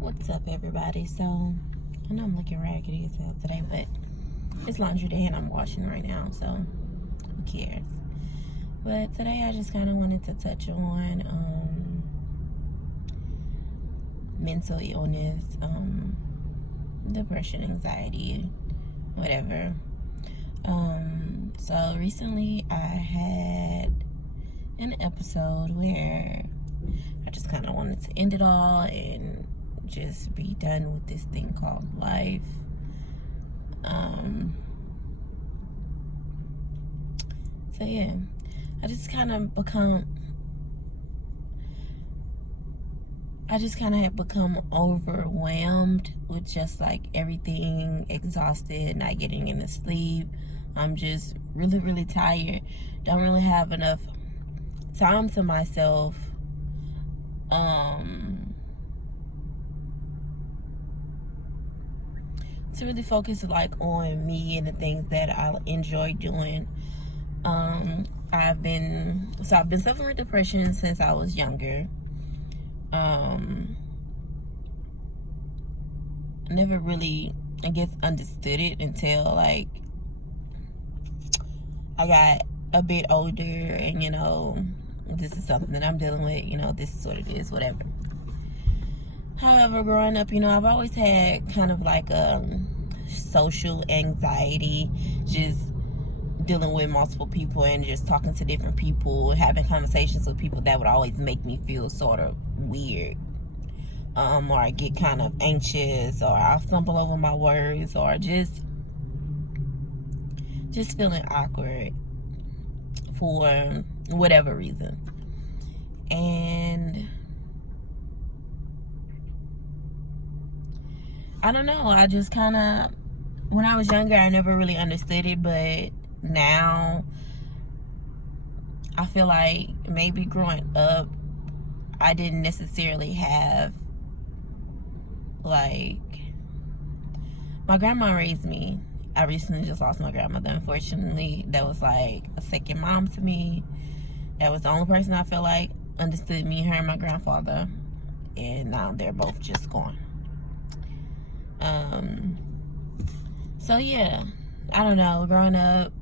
What's up, everybody? So, I know I'm looking raggedy as hell today, but it's laundry day and I'm washing right now, so who cares? But today I just kind of wanted to touch on mental illness, depression, anxiety, whatever. So recently I had an episode where I just kind of wanted to end it all and just be done with this thing called life. So yeah, I just kind of have become overwhelmed with just like everything, exhausted, not getting enough sleep. I'm just really, really tired. Don't really have enough time to myself. To really focus like on me and the things that I enjoy doing. I've been suffering with depression since I was younger. I never really, I guess, understood it until like I got a bit older, and this is something that I'm dealing with. This is what it is, whatever. However, growing up, I've always had kind of like social anxiety, just dealing with multiple people and just talking to different people, having conversations with people that would always make me feel sort of weird. Or I get kind of anxious, or I'll stumble over my words, or just feeling awkward for whatever reason. And I don't know, I just kind of, when I was younger, I never really understood it, but now I feel like maybe growing up, I didn't necessarily have, like, my grandma raised me. I recently just lost my grandmother, unfortunately. That was like a second mom to me. That was the only person I felt like understood me, her and my grandfather. And now they're both just gone. So yeah, I don't know, growing up,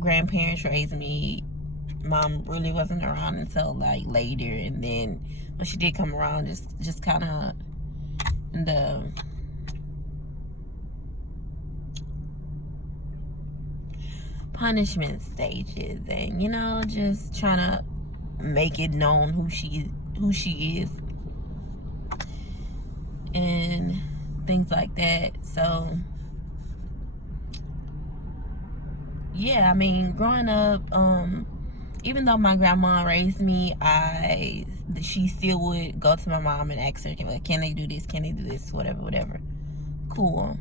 grandparents raised me. Mom really wasn't around until like later, and then when she did come around, just kind of in the punishment stages, and just trying to make it known who she is and things like that. So yeah, I mean, growing up, even though my grandma raised me, she still would go to my mom and ask her, like, can they do this? Can they do this? Whatever. Cool.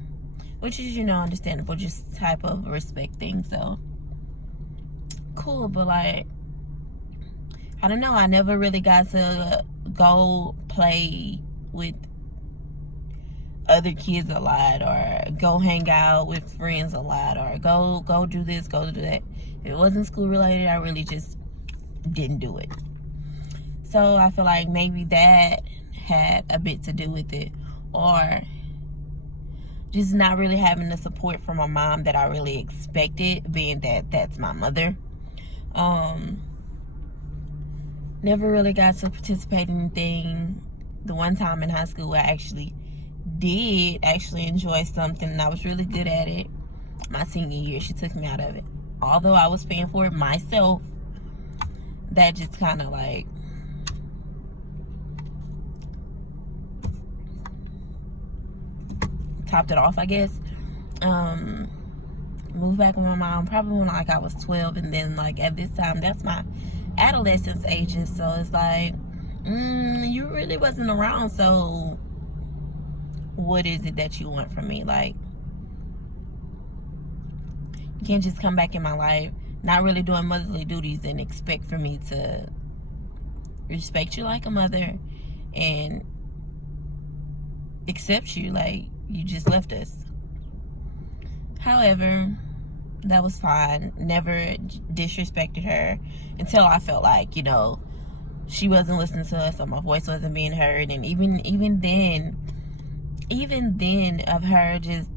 Which is, understandable, just type of respect thing. So cool, but like, I don't know, I never really got to go play with other kids a lot, or go hang out with friends a lot, or go do this, go do that. If it wasn't school related, I really just didn't do it. So I feel like maybe that had a bit to do with it, or just not really having the support from my mom that I really expected, being that that's my mother. Never really got to participate in anything. The one time in high school, I did enjoy something, and I was really good at it. My senior year, she took me out of it. Although I was paying for it myself, that just kind of like topped it off, I guess. Moved back with my mom probably when like I was 12, and then like at this time, that's my adolescence ages. So it's like, you really wasn't around, so what is it that you want from me? Like, you can't just come back in my life not really doing motherly duties and expect for me to respect you like a mother and accept you like you just left us. However, that was fine. Never disrespected her until I felt like, she wasn't listening to us, or my voice wasn't being heard. And even then, even then, of her just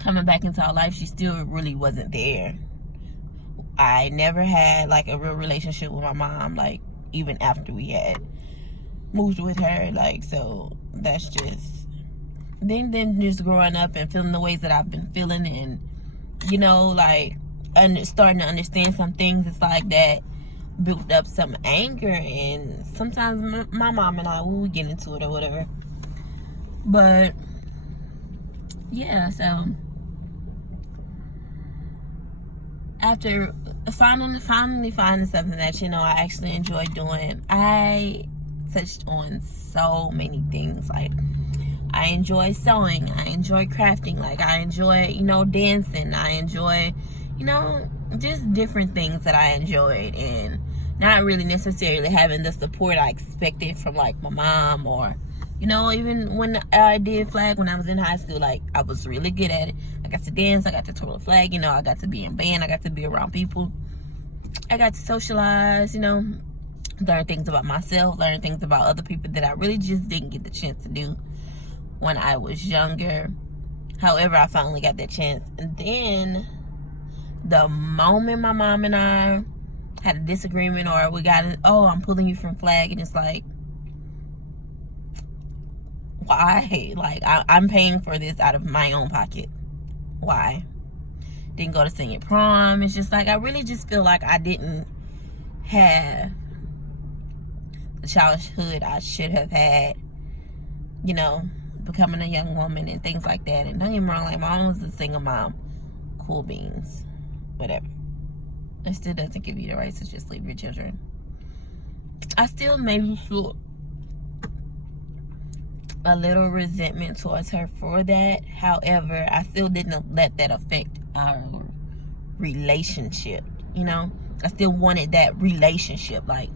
coming back into our life, she still really wasn't there. I never had like a real relationship with my mom, like even after we had moved with her. Like, so that's just then just growing up and feeling the ways that I've been feeling, and you know, like starting to understand some things. It's like that built up some anger, and sometimes my mom and I, we would get into it or whatever. But yeah, so after finally finding something that, you know, I actually enjoy doing, I touched on so many things. Like, I enjoy sewing, I enjoy crafting, like I enjoy, you know, dancing, I enjoy, you know, just different things that I enjoyed, and not really necessarily having the support I expected from like my mom, or, you know, even when I did flag when I was in high school, like I was really good at it. I got to dance, I got to twirl a flag, you know, I got to be in band, I got to be around people, I got to socialize, you know, learn things about myself, learn things about other people that I really just didn't get the chance to do when I was younger. However, I finally got that chance. And then the moment my mom and I had a disagreement, or we got it, oh, I'm pulling you from flag, and it's like, why? Like, I'm paying for this out of my own pocket. Why? Didn't go to senior prom. It's just like, I really just feel like I didn't have the childhood I should have had, you know, becoming a young woman and things like that. And don't get me wrong, like, my mom was a single mom, cool beans, whatever. It still doesn't give you the right to just leave your children. I still maybe feel a little resentment towards her for that. However, I still didn't let that affect our relationship, you know. I still wanted that relationship. Like,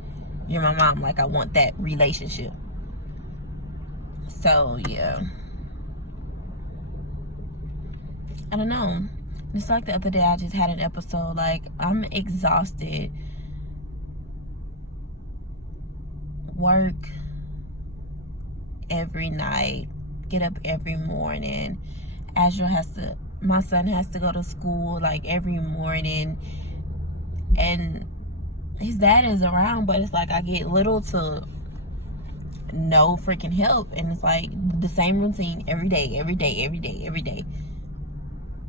you're my mom, like, I want that relationship. So yeah, I don't know. Just like the other day, I just had an episode. Like, I'm exhausted. Work every night, get up every morning. My son has to go to school like every morning, and his dad is around, but it's like I get little to no freaking help, and it's like the same routine every day.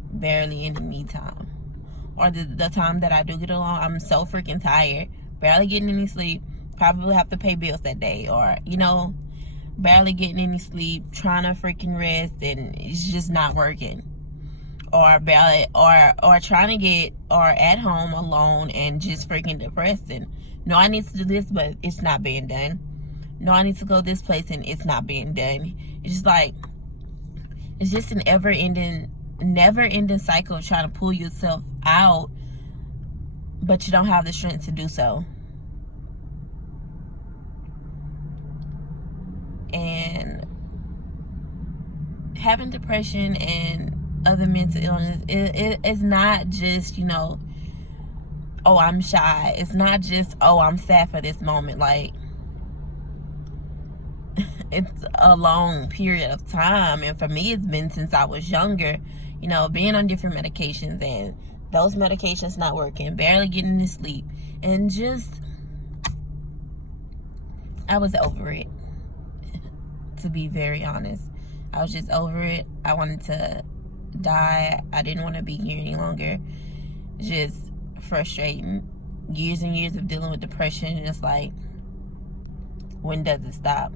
Barely any me time, or the time that I do get along, I'm so freaking tired, barely getting any sleep, probably have to pay bills that day, or, you know, barely getting any sleep, trying to freaking rest, and it's just not working, or barely, or trying to get, or at home alone and just freaking depressed, and no, I need to do this, but it's not being done. No, I need to go this place, and it's not being done. It's just like, it's just an never-ending cycle of trying to pull yourself out, but you don't have the strength to do so. And having depression and other mental illness, it's not just, you know, oh, I'm shy. It's not just, oh, I'm sad for this moment. Like, it's a long period of time, and for me, it's been since I was younger, you know, being on different medications, and those medications not working, barely getting to sleep, and just, I was over it. To be very honest, I was just over it. I wanted to die. I didn't want to be here any longer. Just frustrating. Years and years of dealing with depression, and it's like, when does it stop?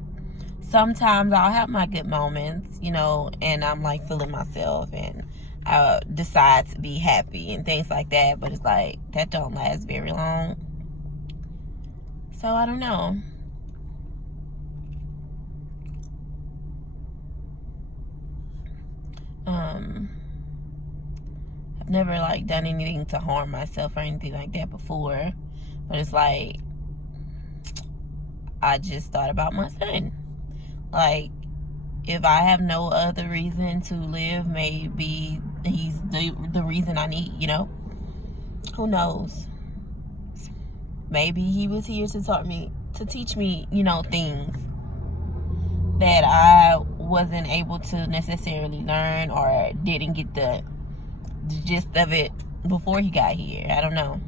Sometimes I'll have my good moments, you know, and I'm like feeling myself, and I decide to be happy and things like that, but it's like, that don't last very long. So I don't know. I've never like done anything to harm myself or anything like that before, but it's like, I just thought about my son. Like, if I have no other reason to live, maybe he's the reason I need, you know? Who knows? Maybe he was here to teach me, you know, things that I wasn't able to necessarily learn or didn't get the gist of it before he got here. I don't know.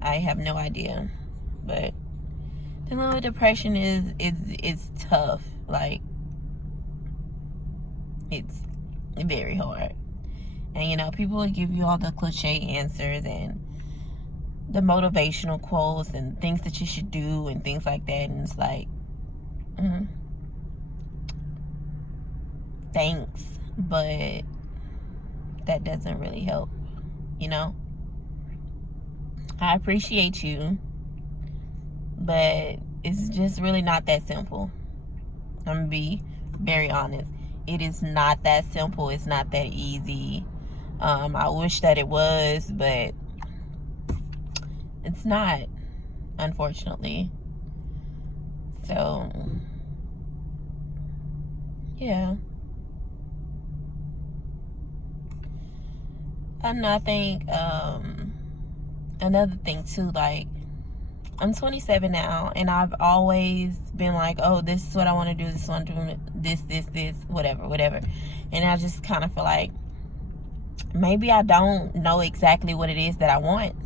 I have no idea. But dealing with depression is tough. Like, it's very hard. And, you know, people will give you all the cliche answers and the motivational quotes and things that you should do and things like that. And it's like, thanks, but that doesn't really help, you know? I appreciate you, but it's just really not that simple. I'm gonna be very honest. It is not that simple. It's not that easy. I wish that it was, but it's not, unfortunately. So, yeah. And I think another thing too, like, I'm 27 now, and I've always been like, oh, this is what I want to do, this is what I want to do, this, whatever. And I just kind of feel like maybe I don't know exactly what it is that I want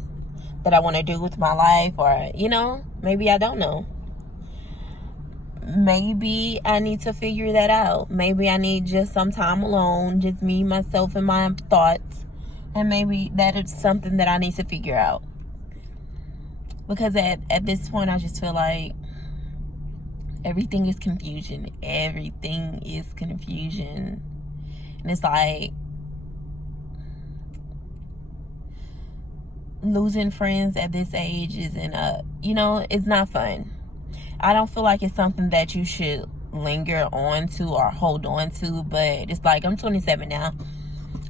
to do with my life, or, you know, maybe I don't know. Maybe I need to figure that out. Maybe I need just some time alone, just me, myself, and my thoughts. And maybe that is something that I need to figure out. Because at this point, I just feel like everything is confusion. Everything is confusion. And it's like losing friends at this age isn't you know, it's not fun. I don't feel like it's something that you should linger on to or hold on to. But it's like, I'm 27 now,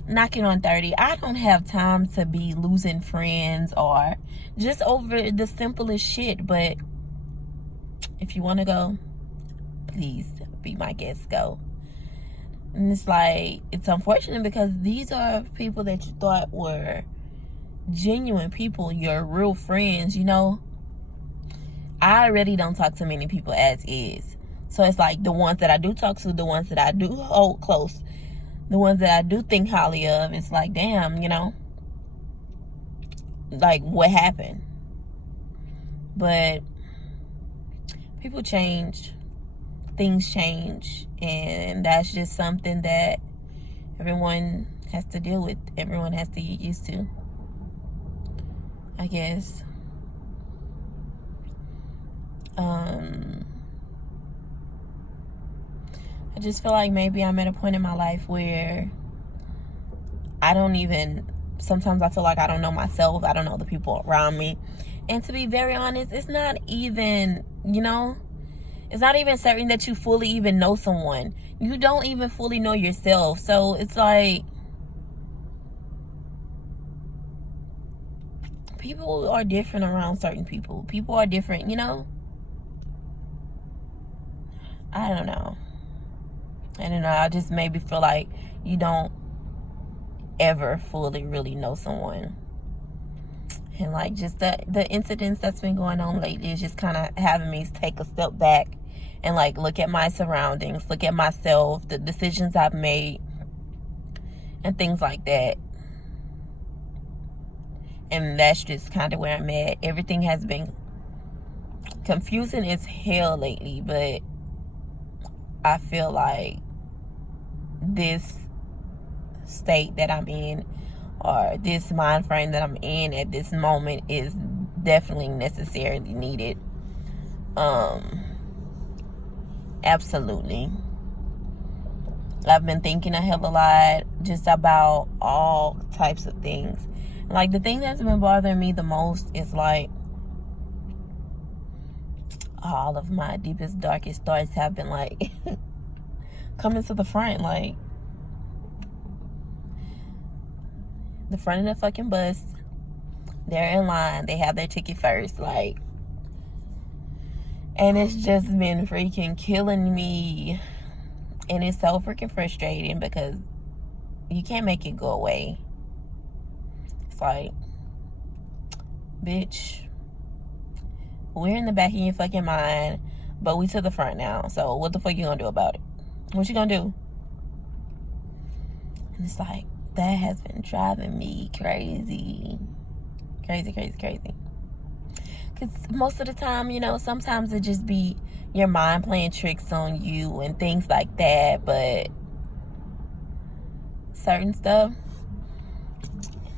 knocking on 30. I don't have time to be losing friends or just over the simplest shit. But if you want to go, please be my guest, go. And it's like, it's unfortunate because these are people that you thought were genuine people, your real friends, you know. I really don't talk to many people as is. So it's like the ones that I do talk to, the ones that I do hold close, the ones that I do think highly of, it's like, damn, you know, like, what happened? But people change, things change, and that's just something that everyone has to deal with. Everyone has to get used to, I guess. I just feel like maybe I'm at a point in my life where sometimes I feel like I don't know myself. I don't know the people around me. And to be very honest, it's not even, you know, it's not even certain that you fully even know someone. You don't even fully know yourself. So it's like, people are different around certain people. People are different, you know? I don't know. I just maybe feel like you don't ever fully really know someone. And like, just the incidents that's been going on lately is just kind of having me take a step back and like look at my surroundings, look at myself, the decisions I've made, and things like that. And that's just kind of where I'm at. Everything has been confusing as hell lately, but I feel like this state that I'm in, or this mind frame that I'm in at this moment, is definitely necessarily needed. Absolutely. I've been thinking a hell of a lot just about all types of things. Like, the thing that's been bothering me the most is like all of my deepest, darkest thoughts have been like coming to the front. Like, the front of the fucking bus, they're in line, they have their ticket first, like, and it's just been freaking killing me. And it's so freaking frustrating because you can't make it go away. It's like, bitch, we're in the back of your fucking mind. But we to the front now. So what the fuck you gonna do about it? What you gonna do? And it's like, that has been driving me crazy. Crazy. Because most of the time, you know, sometimes it just be your mind playing tricks on you and things like that. But certain stuff,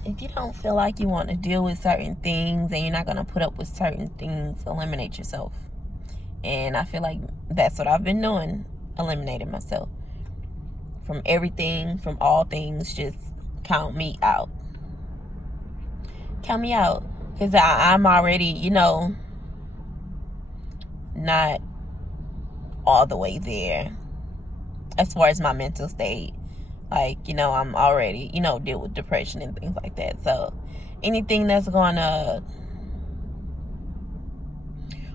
if you don't feel like you want to deal with certain things and you're not going to put up with certain things, eliminate yourself. And I feel like that's what I've been doing, eliminating myself from everything, from all things. Just count me out. Count me out. Because I'm already, you know, not all the way there as far as my mental state. Like, you know, I'm already, you know, deal with depression and things like that. So anything that's going to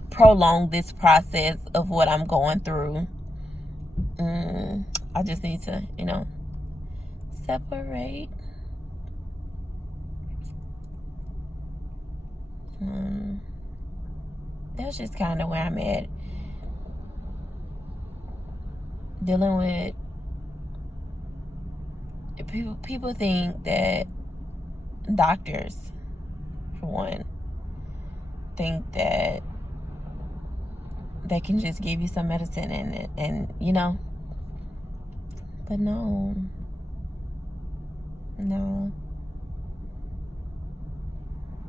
prolong this process of what I'm going through, I just need to, you know, separate. That's just kind of where I'm at. Dealing with people think that doctors, for one, think that they can just give you some medicine and you know, but no,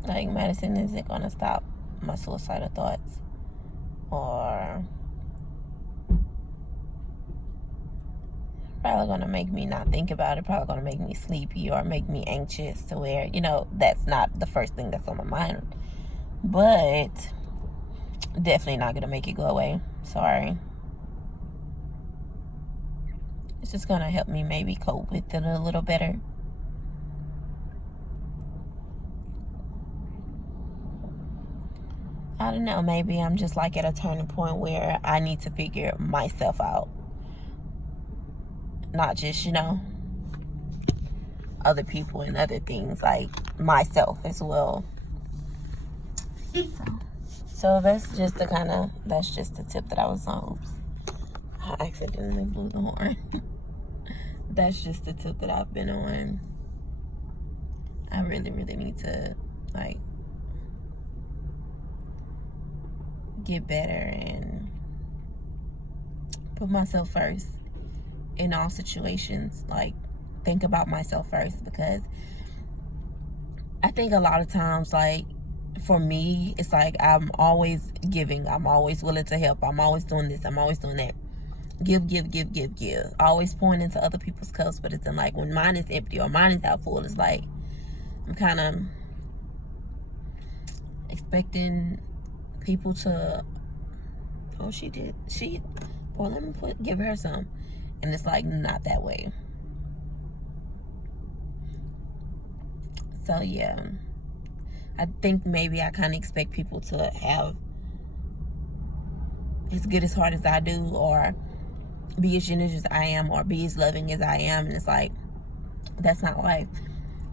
like medicine isn't gonna stop my suicidal thoughts, or probably gonna make me not think about it, probably gonna make me sleepy or make me anxious to where, you know, that's not the first thing that's on my mind. But definitely not gonna make it go away. Sorry. It's just gonna help me maybe cope with it a little better. I don't know, maybe I'm just like at a turning point where I need to figure myself out. Not just, you know, other people and other things, like myself as well. So that's just the tip that I was on. Oops. I accidentally blew the horn. That's just the tip that I've been on. I really need to, like, get better and put myself first in all situations. Like, think about myself first, because I think a lot of times, like, for me, it's like I'm always giving, I'm always willing to help, I'm always doing this, I'm always doing that. Give. Always pouring into other people's cups, but it's like when mine is empty or mine is half full, it's like I'm kind of expecting people to, oh, let me give her some. And it's like not that way. So yeah, I think maybe I kind of expect people to have as good as hard as I do, or be as generous as I am, or be as loving as I am. And it's like, that's not life.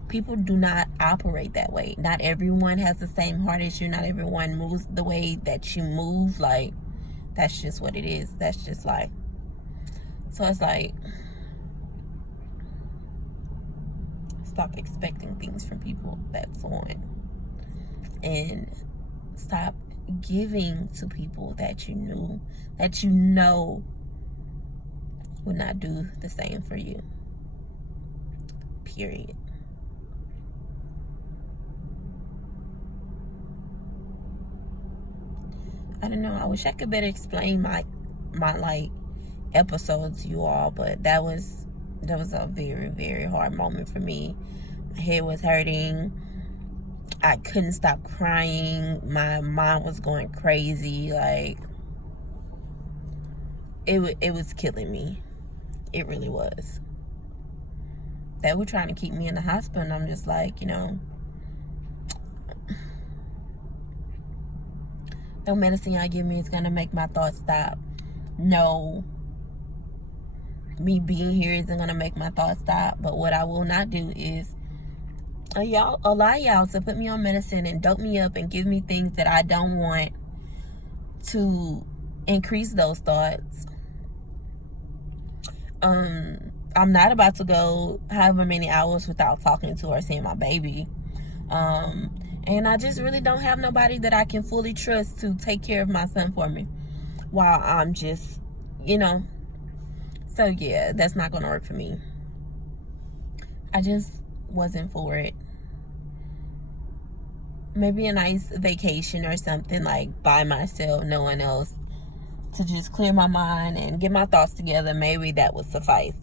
People do not operate that way. Not everyone has the same heart as you. Not everyone moves the way that you move. Like, that's just what it is. That's just life. So it's like, stop expecting things from people. That's one. And stop giving to people that you know would not do the same for you. Period. I don't know. I wish I could better explain my like episodes to you all, but that was a very, very hard moment for me. My head was hurting. I couldn't stop crying. My mind was going crazy. Like, it was killing me. It really was. They were trying to keep me in the hospital, and I'm just like, you know, no medicine y'all give me is gonna make my thoughts stop. No, me being here isn't gonna make my thoughts stop. But what I will not do is allow y'all to put me on medicine and dope me up and give me things that I don't want to increase those thoughts. I'm not about to go however many hours without talking to or seeing my baby. And I just really don't have nobody that I can fully trust to take care of my son for me while I'm just, So yeah, that's not gonna work for me. I just wasn't for it. Maybe a nice vacation or something, like by myself, no one else, to just clear my mind and get my thoughts together. Maybe that would suffice.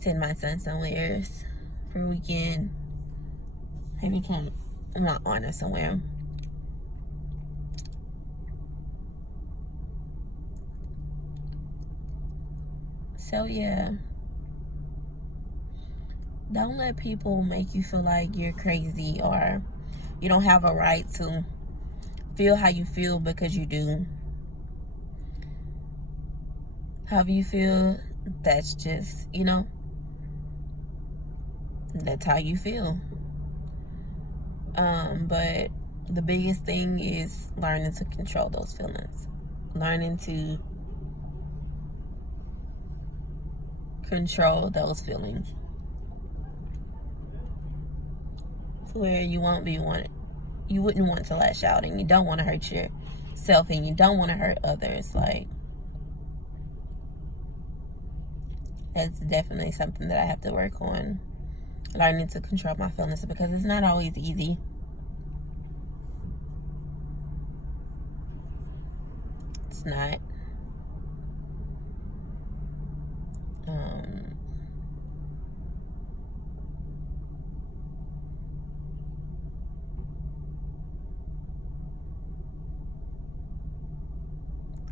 Send my son somewhere for a weekend. Maybe come my aunt or somewhere. So yeah, don't let people make you feel like you're crazy or you don't have a right to feel how you feel, because you do. However you feel, that's just, that's how you feel. But the biggest thing is learning to control those feelings. Learning to control those feelings to where you wouldn't want to lash out, and you don't want to hurt yourself, and you don't want to hurt others. Like, that's definitely something that I have to work on, learning to control my feelings, because it's not always easy. It's not.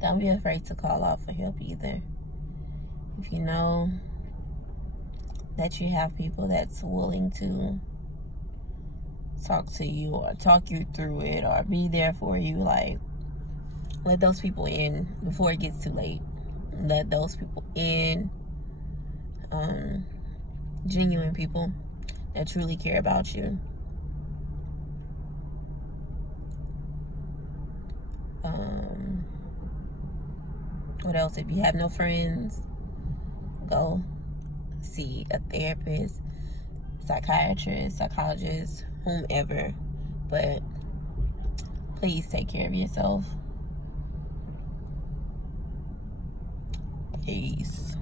Don't be afraid to call out for help either. If you know that you have people that's willing to talk to you or talk you through it or be there for you, like, let those people in before it gets too late. Let those people in. Genuine people that truly care about you. What else? If you have no friends, go see a therapist, psychiatrist, psychologist, whomever. But please take care of yourself. Peace.